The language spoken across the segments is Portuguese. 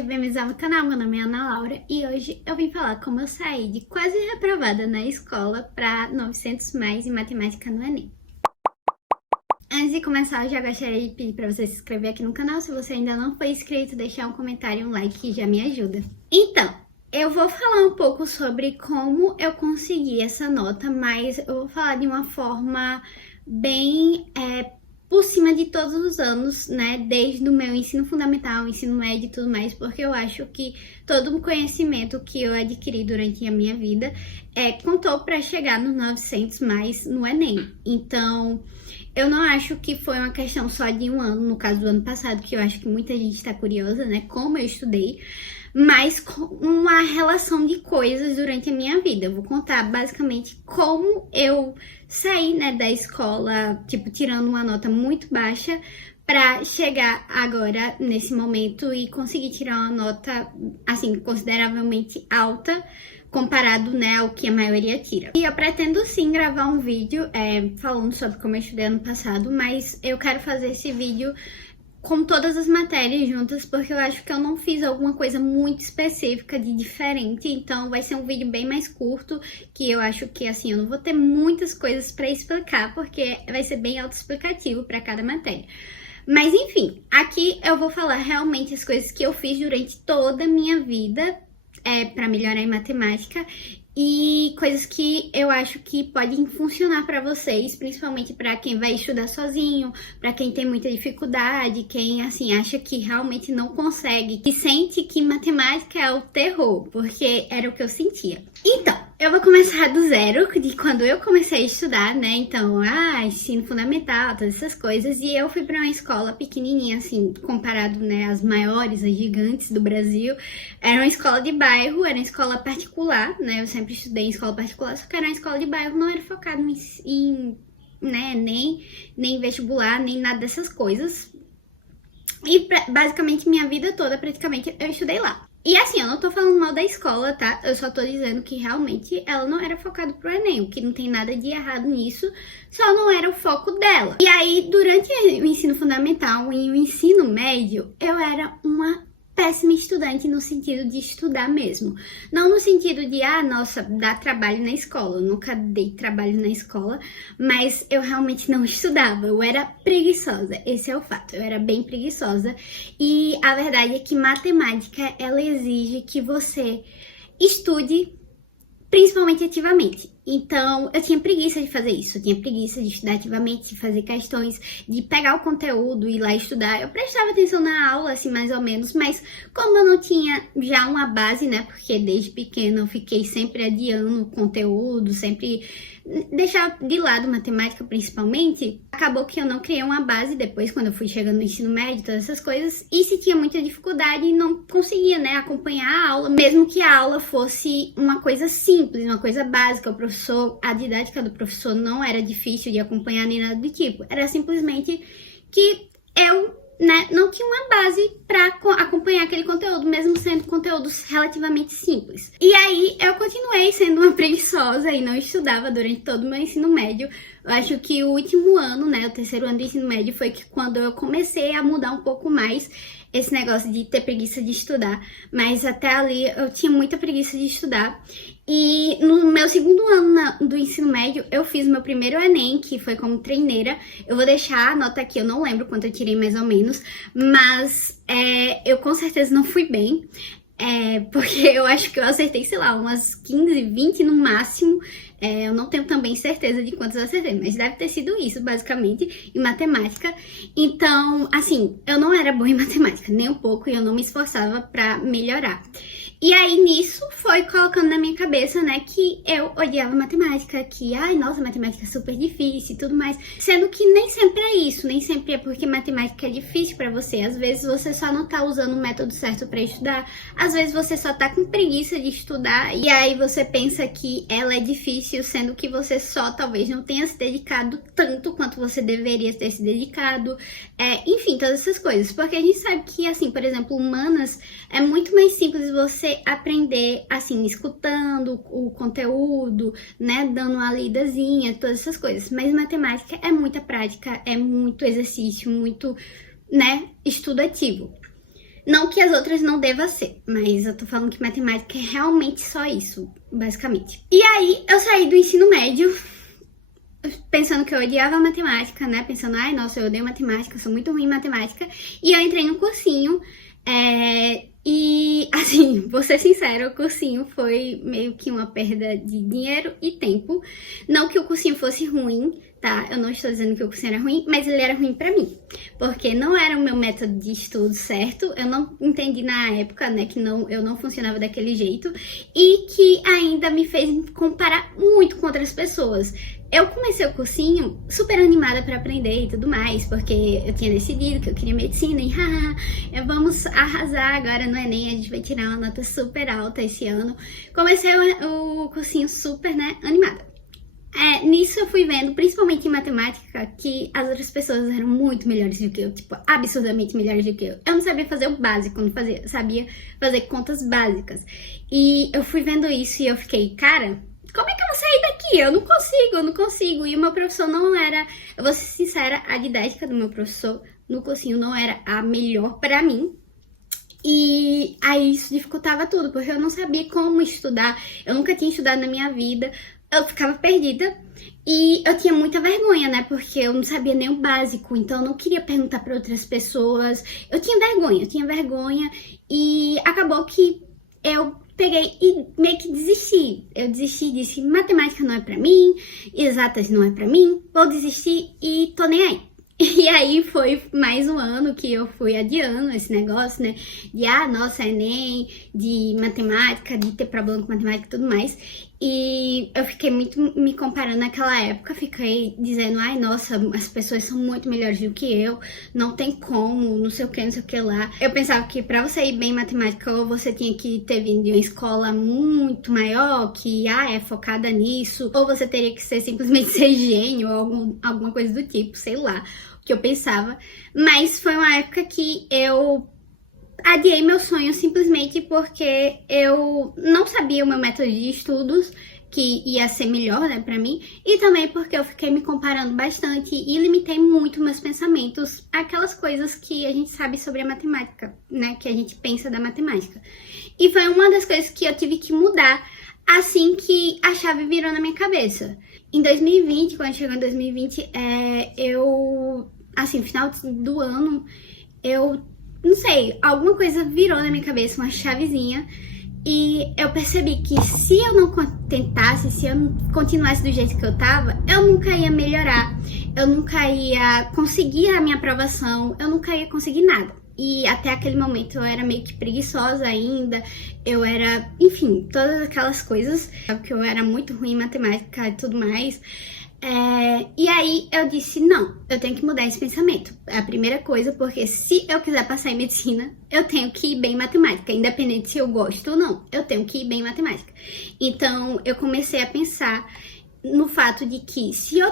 Oi, bem-vindos ao meu canal, meu nome é Ana Laura e hoje eu vim falar como eu saí de quase reprovada na escola para 900 mais em matemática no Enem. Antes de começar, eu já gostaria de pedir para você se inscrever aqui no canal. Se você ainda não foi inscrito, deixar um comentário e um like que já me ajuda. Então, eu vou falar um pouco sobre como eu consegui essa nota, mas eu vou falar de uma forma bem por cima de todos os anos, né? Desde o meu ensino fundamental, ensino médio e tudo mais, porque eu acho que todo o conhecimento que eu adquiri durante a minha vida contou para chegar nos 900 mais no Enem. Então, eu não acho que foi uma questão só de um ano, no caso do ano passado, que eu acho que muita gente está curiosa, né? Como eu estudei, mas com uma relação de coisas durante a minha vida. Eu vou contar basicamente como eu saí, né, da escola, tipo, tirando uma nota muito baixa, para chegar agora nesse momento e conseguir tirar uma nota, assim, consideravelmente alta, comparado, né, ao que a maioria tira. E eu pretendo sim gravar um vídeo falando sobre como eu estudei ano passado, mas eu quero fazer esse vídeo com todas as matérias juntas, porque eu acho que eu não fiz alguma coisa muito específica de diferente, então vai ser um vídeo bem mais curto, que eu acho que, assim, eu não vou ter muitas coisas para explicar, porque vai ser bem autoexplicativo para cada matéria. Mas, enfim, aqui eu vou falar realmente as coisas que eu fiz durante toda a minha vida para melhorar em matemática e coisas que eu acho que podem funcionar para vocês, principalmente para quem vai estudar sozinho, para quem tem muita dificuldade, quem assim acha que realmente não consegue, que sente que matemática é o terror, porque era o que eu sentia. Então, eu vou começar do zero, de quando eu comecei a estudar, né? Então, ensino fundamental, todas essas coisas. E eu fui para uma escola pequenininha, assim, comparado, né, às maiores, às gigantes do Brasil. Era uma escola de bairro, era uma escola particular, né? Eu sempre estudei em escola particular, só que era uma escola de bairro, não era focado né, nem vestibular, nem nada dessas coisas. E basicamente minha vida toda, praticamente, eu estudei lá. E assim, eu não tô falando mal da escola, tá? Eu só tô dizendo que realmente ela não era focada pro Enem, o que não tem nada de errado nisso, só não era o foco dela. E aí, durante o ensino fundamental e o ensino médio, eu era uma péssima estudante no sentido de estudar mesmo. Não no sentido de, nossa, dar trabalho na escola. Eu nunca dei trabalho na escola, mas eu realmente não estudava. Eu era preguiçosa, esse é o fato. Eu era bem preguiçosa. E a verdade é que matemática, ela exige que você estude principalmente ativamente. Então, eu tinha preguiça de fazer isso, eu tinha preguiça de estudar ativamente, de fazer questões, de pegar o conteúdo e ir lá estudar. Eu prestava atenção na aula, assim, mais ou menos, mas como eu não tinha já uma base, né, porque desde pequena eu fiquei sempre adiando o conteúdo, sempre deixar de lado matemática principalmente, acabou que eu não criei uma base depois, quando eu fui chegando no ensino médio, todas essas coisas, e se tinha muita dificuldade, não conseguia, né, acompanhar a aula, mesmo que a aula fosse uma coisa simples, uma coisa básica, a didática do professor não era difícil de acompanhar nem nada do tipo, era simplesmente que eu, né, não tinha uma base para acompanhar aquele conteúdo, mesmo sendo conteúdos relativamente simples. E aí eu continuei sendo uma preguiçosa e não estudava durante todo o meu ensino médio. Eu acho que o último ano, né, o terceiro ano do ensino médio, foi que quando eu comecei a mudar um pouco mais esse negócio de ter preguiça de estudar. Mas até ali eu tinha muita preguiça de estudar. E no meu segundo ano do ensino médio, eu fiz meu primeiro Enem, que foi como treineira. Eu vou deixar a nota aqui, eu não lembro quanto eu tirei mais ou menos, mas eu com certeza não fui bem. Porque eu acho que eu acertei, sei lá, umas 15, 20 no máximo. Eu não tenho também certeza de quantos eu acertei, mas deve ter sido isso, basicamente, em matemática. Então, assim, eu não era boa em matemática, nem um pouco, e eu não me esforçava pra melhorar. E aí, nisso, foi colocando na minha cabeça, né, que eu odiava matemática, que, nossa, matemática é super difícil e tudo mais. Sendo que nem sempre é isso, nem sempre é porque matemática é difícil pra você. Às vezes você só não tá usando o método certo pra estudar, às vezes você só tá com preguiça de estudar, e aí você pensa que ela é difícil, sendo que você só talvez não tenha se dedicado tanto quanto você deveria ter se dedicado. Enfim, todas essas coisas. Porque a gente sabe que, assim, por exemplo, humanas é muito mais simples você aprender, assim, escutando o conteúdo, né, dando uma lidazinha, todas essas coisas. Mas matemática é muita prática, é muito exercício, muito, né, estudo ativo. Não que as outras não devam ser, mas eu tô falando que matemática é realmente só isso, basicamente. E aí, eu saí do ensino médio pensando que eu odiava matemática, né? Pensando, ai, nossa, eu odeio matemática, eu sou muito ruim em matemática. E eu entrei no cursinho, e, assim, vou ser sincera, o cursinho foi meio que uma perda de dinheiro e tempo. Não que o cursinho fosse ruim, tá? Eu não estou dizendo que o cursinho era ruim, mas ele era ruim pra mim. Porque não era o meu método de estudo certo, eu não entendi na época, né, que eu não funcionava daquele jeito. E que ainda me fez comparar muito com outras pessoas. Eu comecei o cursinho super animada pra aprender e tudo mais, porque eu tinha decidido que eu queria medicina e vamos arrasar agora no Enem, a gente vai tirar uma nota super alta esse ano. Comecei o cursinho super, né, animada. Nisso eu fui vendo, principalmente em matemática, que as outras pessoas eram muito melhores do que eu, tipo, absurdamente melhores do que eu. Eu não sabia fazer o básico, não sabia fazer contas básicas. E eu fui vendo isso e eu fiquei, cara, como é que eu vou sair daqui? Eu não consigo. E o meu professor não era, eu vou ser sincera, a didática do meu professor no cursinho não era a melhor pra mim. E aí isso dificultava tudo, porque eu não sabia como estudar, eu nunca tinha estudado na minha vida, eu ficava perdida e eu tinha muita vergonha, né, porque eu não sabia nem o básico, então eu não queria perguntar para outras pessoas, eu tinha vergonha e acabou que eu peguei e meio que desisti. Eu desisti e disse, matemática não é pra mim, exatas não é pra mim, vou desistir e tô nem aí. E aí foi mais um ano que eu fui adiando esse negócio, né? De, nossa, Enem, de matemática, de ter problema com matemática e tudo mais. E eu fiquei muito me comparando naquela época, fiquei dizendo, ai, nossa, as pessoas são muito melhores do que eu, não tem como, não sei o que lá. Eu pensava que pra você ir bem em matemática, ou você tinha que ter vindo de uma escola muito maior, que, é focada nisso, ou você teria que simplesmente ser gênio, ou alguma coisa do tipo, sei lá, o que eu pensava. Mas foi uma época que eu adiei meu sonho simplesmente porque eu não sabia o meu método de estudos, que ia ser melhor, né, pra mim, e também porque eu fiquei me comparando bastante e limitei muito meus pensamentos àquelas coisas que a gente sabe sobre a matemática, né, que a gente pensa da matemática. E foi uma das coisas que eu tive que mudar assim que a chave virou na minha cabeça. Em 2020, quando chegou em 2020, assim, final do ano, eu não sei, alguma coisa virou na minha cabeça, uma chavezinha, e eu percebi que se eu não tentasse, se eu não continuasse do jeito que eu tava, eu nunca ia melhorar, eu nunca ia conseguir a minha aprovação, eu nunca ia conseguir nada. E até aquele momento eu era meio que preguiçosa ainda, eu era, enfim, todas aquelas coisas, porque eu era muito ruim em matemática e tudo mais. E aí eu disse, não, eu tenho que mudar esse pensamento. É a primeira coisa, porque se eu quiser passar em medicina, eu tenho que ir bem em matemática. Independente se eu gosto ou não, eu tenho que ir bem em matemática. Então eu comecei a pensar no fato de que se eu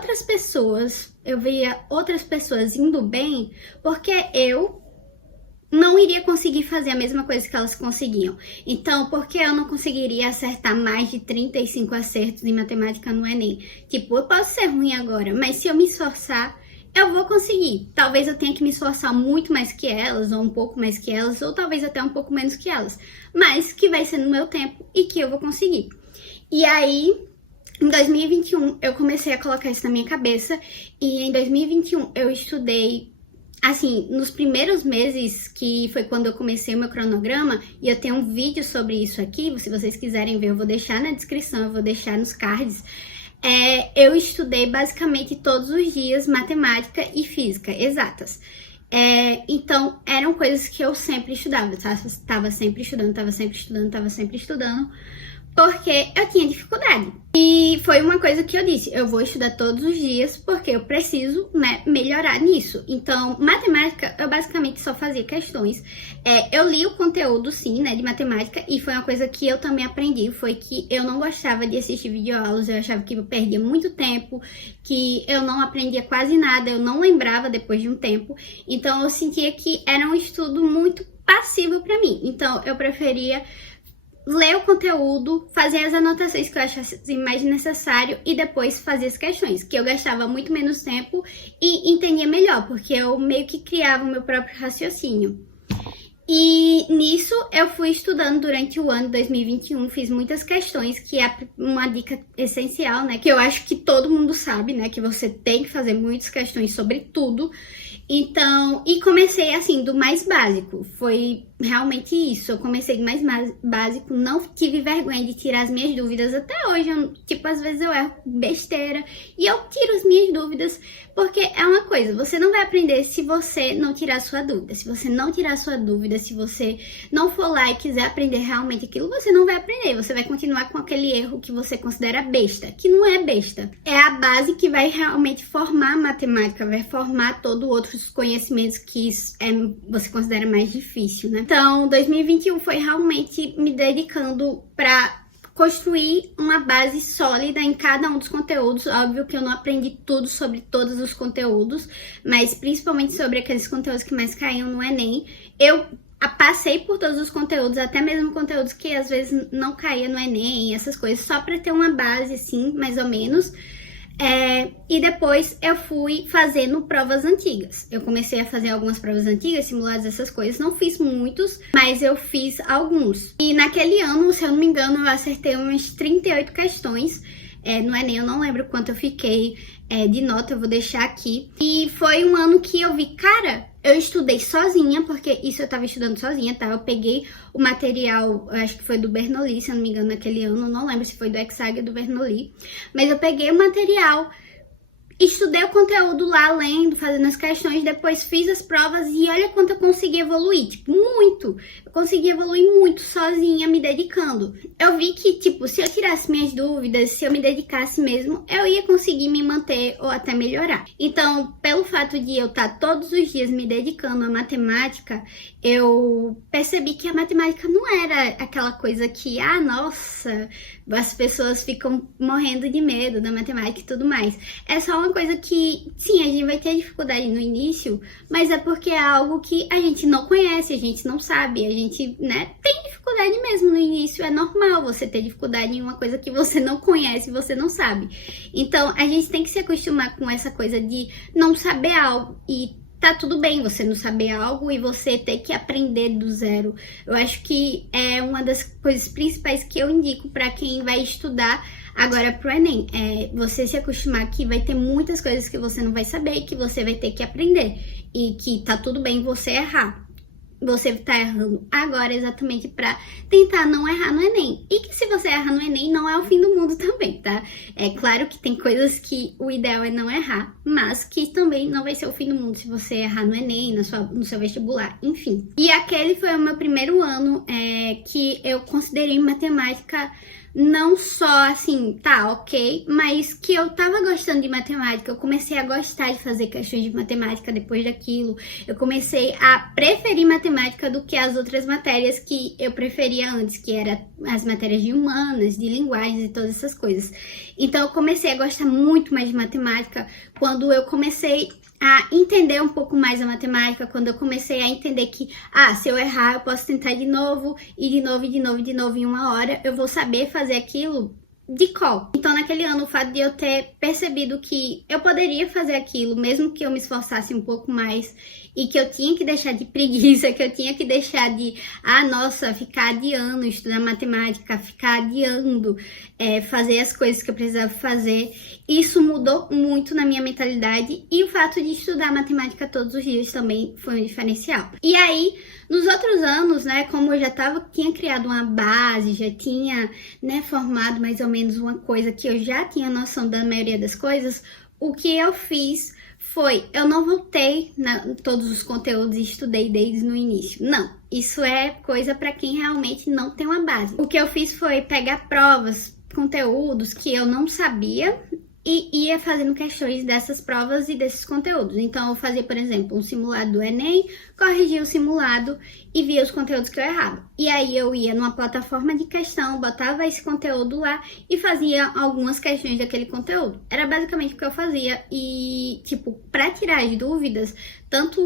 via outras pessoas indo bem, porque eu não iria conseguir fazer a mesma coisa que elas conseguiam. Então, por que eu não conseguiria acertar mais de 35 acertos em matemática no Enem? Tipo, eu posso ser ruim agora, mas se eu me esforçar, eu vou conseguir. Talvez eu tenha que me esforçar muito mais que elas, ou um pouco mais que elas, ou talvez até um pouco menos que elas. Mas que vai ser no meu tempo e que eu vou conseguir. E aí, em 2021, eu comecei a colocar isso na minha cabeça. E em 2021, eu estudei, assim, nos primeiros meses, que foi quando eu comecei o meu cronograma, e eu tenho um vídeo sobre isso aqui, se vocês quiserem ver, eu vou deixar na descrição, eu vou deixar nos cards. Eu estudei basicamente todos os dias matemática e física, exatas. Então, eram coisas que eu sempre estudava, tá? Tava sempre estudando, porque eu tinha dificuldade. E foi uma coisa que eu disse, eu vou estudar todos os dias porque eu preciso, né, melhorar nisso. Então, matemática, eu basicamente só fazia questões. Eu li o conteúdo, sim, né, de matemática, e foi uma coisa que eu também aprendi, foi que eu não gostava de assistir videoaulas, eu achava que eu perdia muito tempo, que eu não aprendia quase nada, eu não lembrava depois de um tempo. Então, eu sentia que era um estudo muito passivo pra mim. Então, eu preferia ler o conteúdo, fazer as anotações que eu achasse mais necessário e depois fazer as questões, que eu gastava muito menos tempo e entendia melhor, porque eu meio que criava o meu próprio raciocínio. E nisso eu fui estudando durante o ano 2021, fiz muitas questões, que é uma dica essencial, né? Que eu acho que todo mundo sabe, né? Que você tem que fazer muitas questões sobre tudo. Então, e comecei assim, do mais básico. Foi realmente isso. Eu comecei do mais básico, não tive vergonha de tirar as minhas dúvidas. Até hoje, tipo, às vezes eu erro besteira e eu tiro as minhas dúvidas, porque é uma coisa, você não vai aprender se você não tirar sua dúvida. Se você não tirar sua dúvida, se você não for lá e quiser aprender realmente aquilo, você não vai aprender. Você vai continuar com aquele erro que você considera besta, que não é besta. É a base que vai realmente formar a matemática, vai formar todo outros conhecimentos que você considera mais difícil, né? Então, 2021 foi realmente me dedicando para construir uma base sólida em cada um dos conteúdos. Óbvio que eu não aprendi tudo sobre todos os conteúdos, mas principalmente sobre aqueles conteúdos que mais caíam no Enem. Eu passei por todos os conteúdos, até mesmo conteúdos que às vezes não caíam no Enem, essas coisas, só para ter uma base, assim, mais ou menos. E depois eu fui fazendo provas antigas. Eu comecei a fazer algumas provas antigas, simulados, essas coisas. Não fiz muitos, mas eu fiz alguns. E naquele ano, se eu não me engano, eu acertei umas 38 questões. No Enem, eu não lembro quanto eu fiquei de nota, eu vou deixar aqui. E foi um ano que eu vi, cara, eu estudei sozinha, porque isso eu tava estudando sozinha, tá? Eu peguei o material, acho que foi do Bernoulli, se eu não me engano, naquele ano. Não lembro se foi do Exag ou do Bernoulli. Mas eu peguei o material, estudei o conteúdo lá, lendo, fazendo as questões, depois fiz as provas e olha quanto eu consegui evoluir, tipo, muito. Eu consegui evoluir muito sozinha, me dedicando. Eu vi que, tipo, se eu tirasse minhas dúvidas, se eu me dedicasse mesmo, eu ia conseguir me manter ou até melhorar. Então, pelo fato de eu estar todos os dias me dedicando à matemática, eu percebi que a matemática não era aquela coisa que, nossa, as pessoas ficam morrendo de medo da matemática e tudo mais. É só uma coisa que, sim, a gente vai ter dificuldade no início, mas é porque é algo que a gente não conhece, a gente não sabe, a gente, né, tem dificuldade mesmo no início, é normal você ter dificuldade em uma coisa que você não conhece, você não sabe. Então, a gente tem que se acostumar com essa coisa de não saber algo e tá tudo bem você não saber algo e você ter que aprender do zero. Eu acho que é uma das coisas principais que eu indico para quem vai estudar agora pro Enem. É você se acostumar que vai ter muitas coisas que você não vai saber e que você vai ter que aprender. E que tá tudo bem você errar. Você tá errando agora exatamente para tentar não errar no Enem. E que se você errar no Enem não é o fim do mundo também, tá? É claro que tem coisas que o ideal é não errar, mas que também não vai ser o fim do mundo se você errar no Enem, no seu vestibular, enfim. E aquele foi o meu primeiro ano que eu considerei matemática não só assim, tá, ok, mas que eu tava gostando de matemática, eu comecei a gostar de fazer questões de matemática depois daquilo, eu comecei a preferir matemática do que as outras matérias que eu preferia antes, que eram as matérias de humanas, de linguagens e todas essas coisas. Então eu comecei a gostar muito mais de matemática quando eu comecei a entender um pouco mais a matemática, quando eu comecei a entender que, se eu errar, eu posso tentar de novo, e de novo, e de novo, e de novo, em uma hora, eu vou saber fazer aquilo de call. Então, naquele ano, o fato de eu ter percebido que eu poderia fazer aquilo, mesmo que eu me esforçasse um pouco mais, e que eu tinha que deixar de preguiça, que eu tinha que deixar de, ficar adiando estudar matemática, ficar adiando fazer as coisas que eu precisava fazer. Isso mudou muito na minha mentalidade e o fato de estudar matemática todos os dias também foi um diferencial. E aí, nos outros anos, né, como eu já tinha criado uma base, já tinha, né, formado mais ou menos uma coisa que eu já tinha noção da maioria das coisas, o que eu fiz eu não voltei todos os conteúdos e estudei desde no início. Não, isso é coisa para quem realmente não tem uma base. O que eu fiz foi pegar provas, conteúdos que eu não sabia e ia fazendo questões dessas provas e desses conteúdos. Então, eu fazia, por exemplo, um simulado do Enem, corrigia o simulado e via os conteúdos que eu errava. E aí eu ia numa plataforma de questão, botava esse conteúdo lá e fazia algumas questões daquele conteúdo. Era basicamente o que eu fazia e, tipo, pra tirar as dúvidas, tanto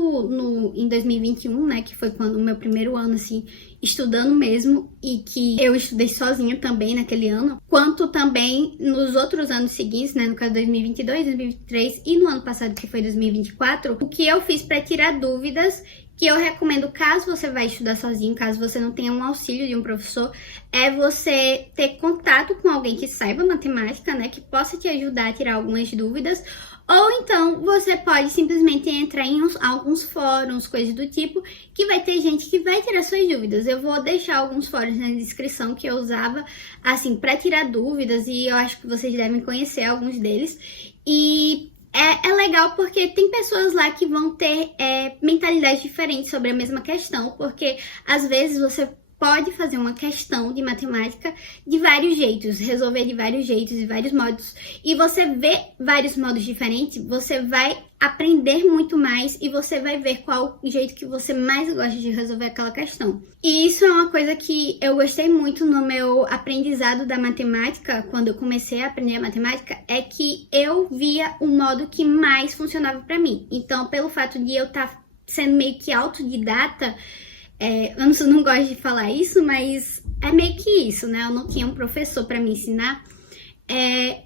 em 2021, né, que foi quando o meu primeiro ano, assim, estudando mesmo, e que eu estudei sozinha também naquele ano, quanto também nos outros anos seguintes, né, no caso 2022, 2023 e no ano passado, que foi 2024, o que eu fiz pra tirar dúvidas que eu recomendo caso você vai estudar sozinho, caso você não tenha um auxílio de um professor, é você ter contato com alguém que saiba matemática, né, que possa te ajudar a tirar algumas dúvidas, ou então você pode simplesmente entrar em alguns fóruns, coisas do tipo, que vai ter gente que vai tirar suas dúvidas. Eu vou deixar alguns fóruns na descrição que eu usava, assim, para tirar dúvidas, e eu acho que vocês devem conhecer alguns deles. E é legal porque tem pessoas lá que vão ter mentalidades diferentes sobre a mesma questão, porque às vezes você pode fazer uma questão de matemática de vários jeitos, resolver de vários jeitos, de vários modos, e você vê vários modos diferentes, você vai aprender muito mais e você vai ver qual o jeito que você mais gosta de resolver aquela questão. E isso é uma coisa que eu gostei muito no meu aprendizado da matemática, quando eu comecei a aprender a matemática, é que eu via o modo que mais funcionava para mim. Então, pelo fato de eu estar sendo meio que autodidata, eu não gosto de falar isso, mas é meio que isso, né? Eu não tinha um professor para me ensinar.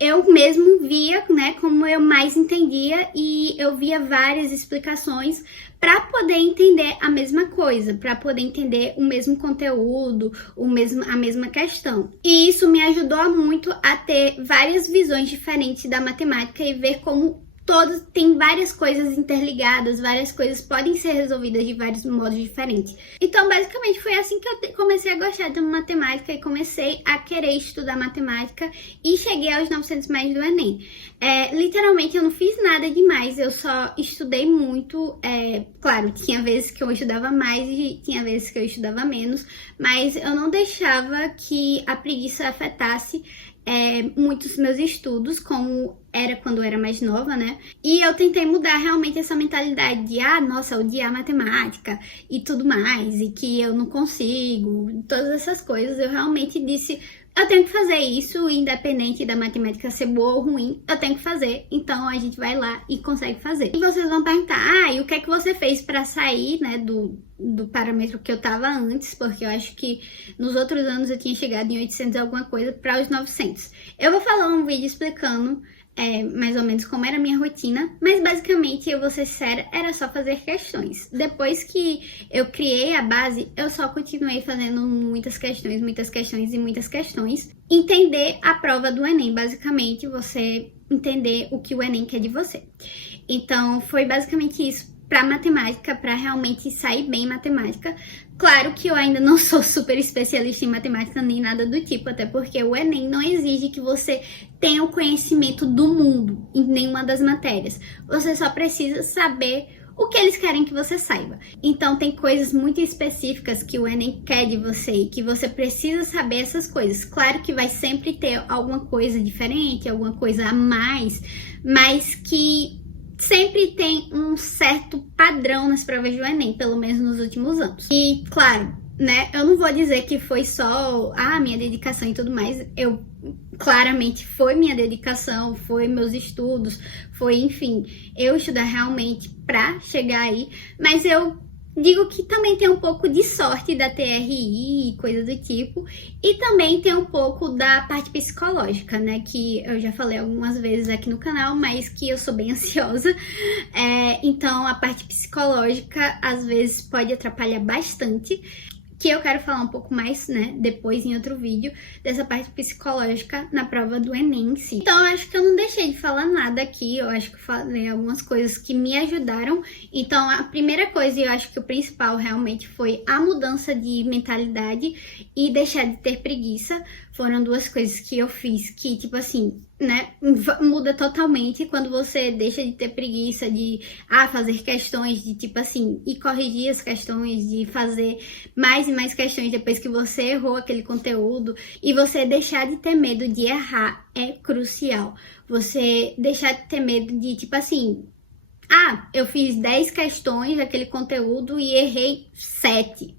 Eu mesmo via, né, como eu mais entendia, e eu via várias explicações para poder entender a mesma coisa, para poder entender o mesmo conteúdo, a mesma questão. E isso me ajudou muito a ter várias visões diferentes da matemática e ver como todos tem várias coisas interligadas, várias coisas podem ser resolvidas de vários modos diferentes. Então, basicamente, foi assim que eu comecei a gostar de matemática e comecei a querer estudar matemática e cheguei aos 900 mais do Enem. Literalmente, eu não fiz nada demais, eu só estudei muito. Claro, tinha vezes que eu estudava mais e tinha vezes que eu estudava menos, mas eu não deixava que a preguiça afetasse muitos meus estudos, como era quando eu era mais nova, né? E eu tentei mudar realmente essa mentalidade de, nossa, odiar matemática e tudo mais, e que eu não consigo, todas essas coisas. Eu realmente disse, eu tenho que fazer isso, independente da matemática ser boa ou ruim, eu tenho que fazer. Então a gente vai lá e consegue fazer. E vocês vão perguntar, e o que é que você fez para sair, né, do parâmetro que eu tava antes? Porque eu acho que nos outros anos eu tinha chegado em 800 e alguma coisa para os 900. Eu vou falar um vídeo explicando mais ou menos como era a minha rotina, mas basicamente, eu vou ser sincera, era só fazer questões. Depois que eu criei a base, eu só continuei fazendo muitas questões, muitas questões e muitas questões. Entender a prova do Enem, basicamente, você entender o que o Enem quer de você. Então, foi basicamente isso para matemática, para realmente sair bem em matemática. Claro que eu ainda não sou super especialista em matemática nem nada do tipo, até porque o Enem não exige que você tenha o conhecimento do mundo em nenhuma das matérias. Você só precisa saber o que eles querem que você saiba. Então tem coisas muito específicas que o Enem quer de você e que você precisa saber essas coisas. Claro que vai sempre ter alguma coisa diferente, alguma coisa a mais, mas que sempre tem um certo padrão nas provas do Enem, pelo menos nos últimos anos. E, claro, né, eu não vou dizer que foi só minha dedicação e tudo mais. Claramente foi minha dedicação, foi meus estudos, foi, enfim, eu estudar realmente pra chegar aí. Mas eu digo que também tem um pouco de sorte da TRI e coisa do tipo. E também tem um pouco da parte psicológica, né? Que eu já falei algumas vezes aqui no canal, mas que eu sou bem ansiosa. Então a parte psicológica às vezes pode atrapalhar bastante. Que eu quero falar um pouco mais, né, depois em outro vídeo, dessa parte psicológica na prova do Enem em si. Então, eu acho que eu não deixei de falar nada aqui, eu acho que falei algumas coisas que me ajudaram. Então, a primeira coisa, e eu acho que o principal realmente foi a mudança de mentalidade e deixar de ter preguiça. Foram duas coisas que eu fiz que, tipo assim, né, muda totalmente quando você deixa de ter preguiça de fazer questões, de tipo assim, e corrigir as questões, de fazer mais e mais questões depois que você errou aquele conteúdo. E você deixar de ter medo de errar é crucial. Você deixar de ter medo de, tipo assim, eu fiz 10 questões daquele conteúdo e errei 7.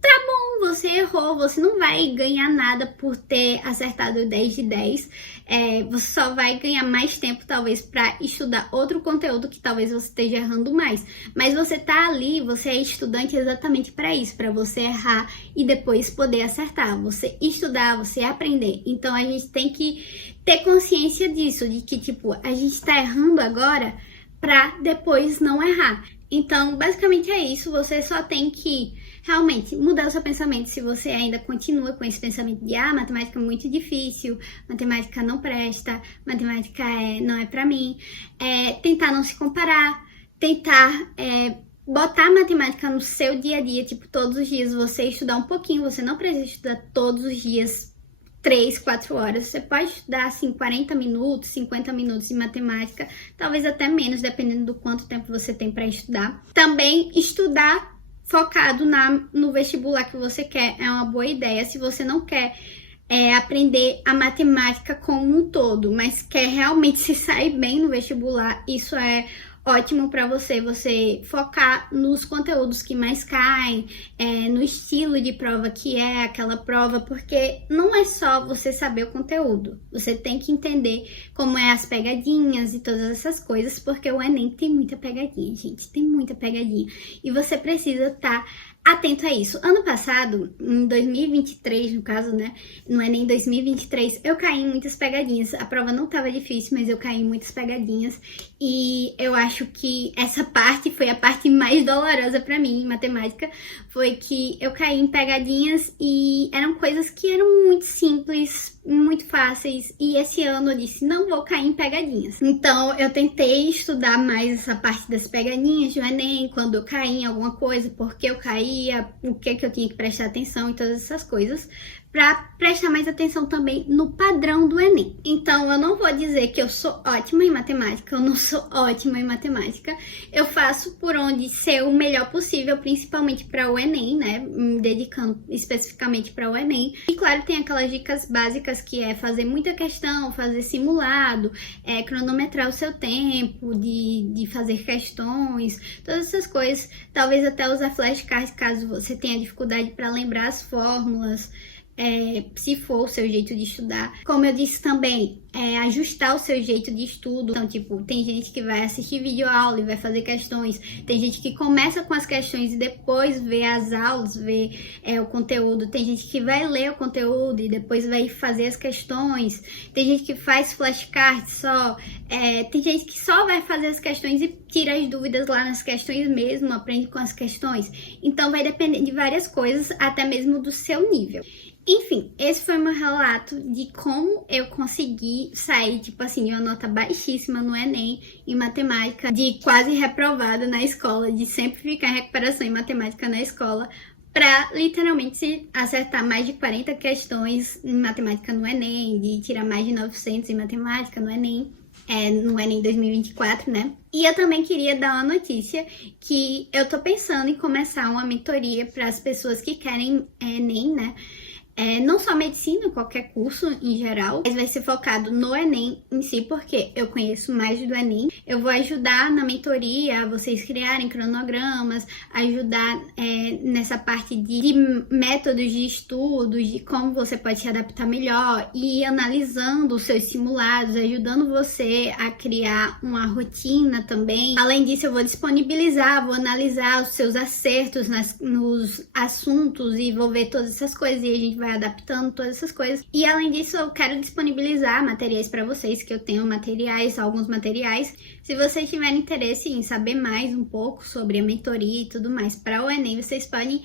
Tá bom, você errou, você não vai ganhar nada por ter acertado 10 de 10. Você só vai ganhar mais tempo, talvez, para estudar outro conteúdo que talvez você esteja errando mais. Mas você tá ali, você é estudante exatamente para isso, para você errar e depois poder acertar. Você estudar, você aprender. Então, a gente tem que ter consciência disso, de que, tipo, a gente tá errando agora para depois não errar. Então, basicamente é isso. Você só tem que realmente mudar o seu pensamento se você ainda continua com esse pensamento de matemática é muito difícil, matemática não presta, matemática não é pra mim. Tentar não se comparar, tentar botar a matemática no seu dia a dia, tipo, todos os dias você estudar um pouquinho, você não precisa estudar todos os dias 3, 4 horas, você pode estudar assim 40 minutos, 50 minutos de matemática, talvez até menos, dependendo do quanto tempo você tem para estudar. Também estudar focado no vestibular que você quer é uma boa ideia. Se você não quer aprender a matemática como um todo, mas quer realmente se sair bem no vestibular, isso é ótimo para você focar nos conteúdos que mais caem, no estilo de prova que é aquela prova, porque não é só você saber o conteúdo, você tem que entender como é as pegadinhas e todas essas coisas, porque o Enem tem muita pegadinha, gente, tem muita pegadinha, e você precisa estar atento a isso. Ano passado, em 2023, no caso, né, no Enem 2023, eu caí em muitas pegadinhas. A prova não estava difícil, mas eu caí em muitas pegadinhas. E eu acho que essa parte foi a parte mais dolorosa pra mim em matemática. Foi que eu caí em pegadinhas e eram coisas que eram muito simples, muito fáceis. E esse ano eu disse, não vou cair em pegadinhas. Então eu tentei estudar mais essa parte das pegadinhas do Enem, quando eu caí em alguma coisa, porque eu caí, o que eu tinha que prestar atenção e todas essas coisas, para prestar mais atenção também no padrão do Enem. Então, eu não vou dizer que eu sou ótima em matemática, eu não sou ótima em matemática. Eu faço por onde ser o melhor possível, principalmente para o Enem, né? Me dedicando especificamente para o Enem. E claro, tem aquelas dicas básicas que é fazer muita questão, fazer simulado, cronometrar o seu tempo, de fazer questões, todas essas coisas. Talvez até usar flashcards caso você tenha dificuldade para lembrar as fórmulas. Se for o seu jeito de estudar. Como eu disse também, ajustar o seu jeito de estudo. Então, tipo, tem gente que vai assistir videoaula e vai fazer questões. Tem gente que começa com as questões e depois vê as aulas, vê o conteúdo. Tem gente que vai ler o conteúdo e depois vai fazer as questões. Tem gente que faz flashcards só. Tem gente que só vai fazer as questões e tira as dúvidas lá nas questões mesmo, aprende com as questões. Então, vai depender de várias coisas, até mesmo do seu nível. Enfim, esse foi o meu relato de como eu consegui sair, tipo assim, de uma nota baixíssima no Enem em matemática, de quase reprovada na escola, de sempre ficar em recuperação em matemática na escola, para literalmente acertar mais de 40 questões em matemática no Enem, de tirar mais de 900 em matemática no Enem 2024, né? E eu também queria dar uma notícia que eu tô pensando em começar uma mentoria para as pessoas que querem Enem, né? Não só medicina, qualquer curso em geral, mas vai ser focado no Enem em si, porque eu conheço mais do Enem. Eu vou ajudar na mentoria a vocês criarem cronogramas, ajudar nessa parte de métodos de estudos, de como você pode se adaptar melhor e ir analisando os seus simulados, ajudando você a criar uma rotina também. Além disso, eu vou disponibilizar, vou analisar os seus acertos nos assuntos e vou ver todas essas coisas e a gente vai adaptando todas essas coisas. E além disso, eu quero disponibilizar materiais para vocês, que eu tenho alguns materiais. Se vocês tiverem interesse em saber mais um pouco sobre a mentoria e tudo mais para o Enem, vocês podem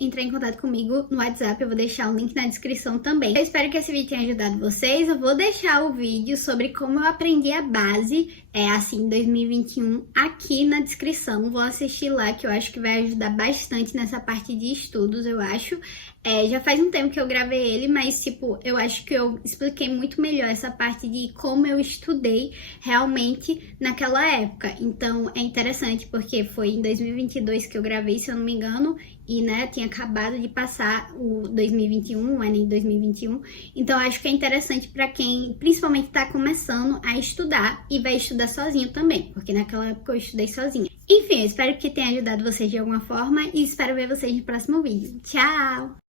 entrar em contato comigo no WhatsApp, eu vou deixar o link na descrição também. Eu espero que esse vídeo tenha ajudado vocês. Eu vou deixar o vídeo sobre como eu aprendi a base, assim, em 2021, aqui na descrição. Vou assistir lá, que eu acho que vai ajudar bastante nessa parte de estudos, eu acho. Já faz um tempo que eu gravei ele, mas, tipo, eu acho que eu expliquei muito melhor essa parte de como eu estudei realmente naquela época. Então, é interessante, porque foi em 2022 que eu gravei, se eu não me engano, e, né, tinha acabado de passar o 2021, o Enem 2021. Então, acho que é interessante para quem, principalmente, tá começando a estudar e vai estudar sozinho também, porque naquela época eu estudei sozinha. Enfim, eu espero que tenha ajudado vocês de alguma forma e espero ver vocês no próximo vídeo. Tchau!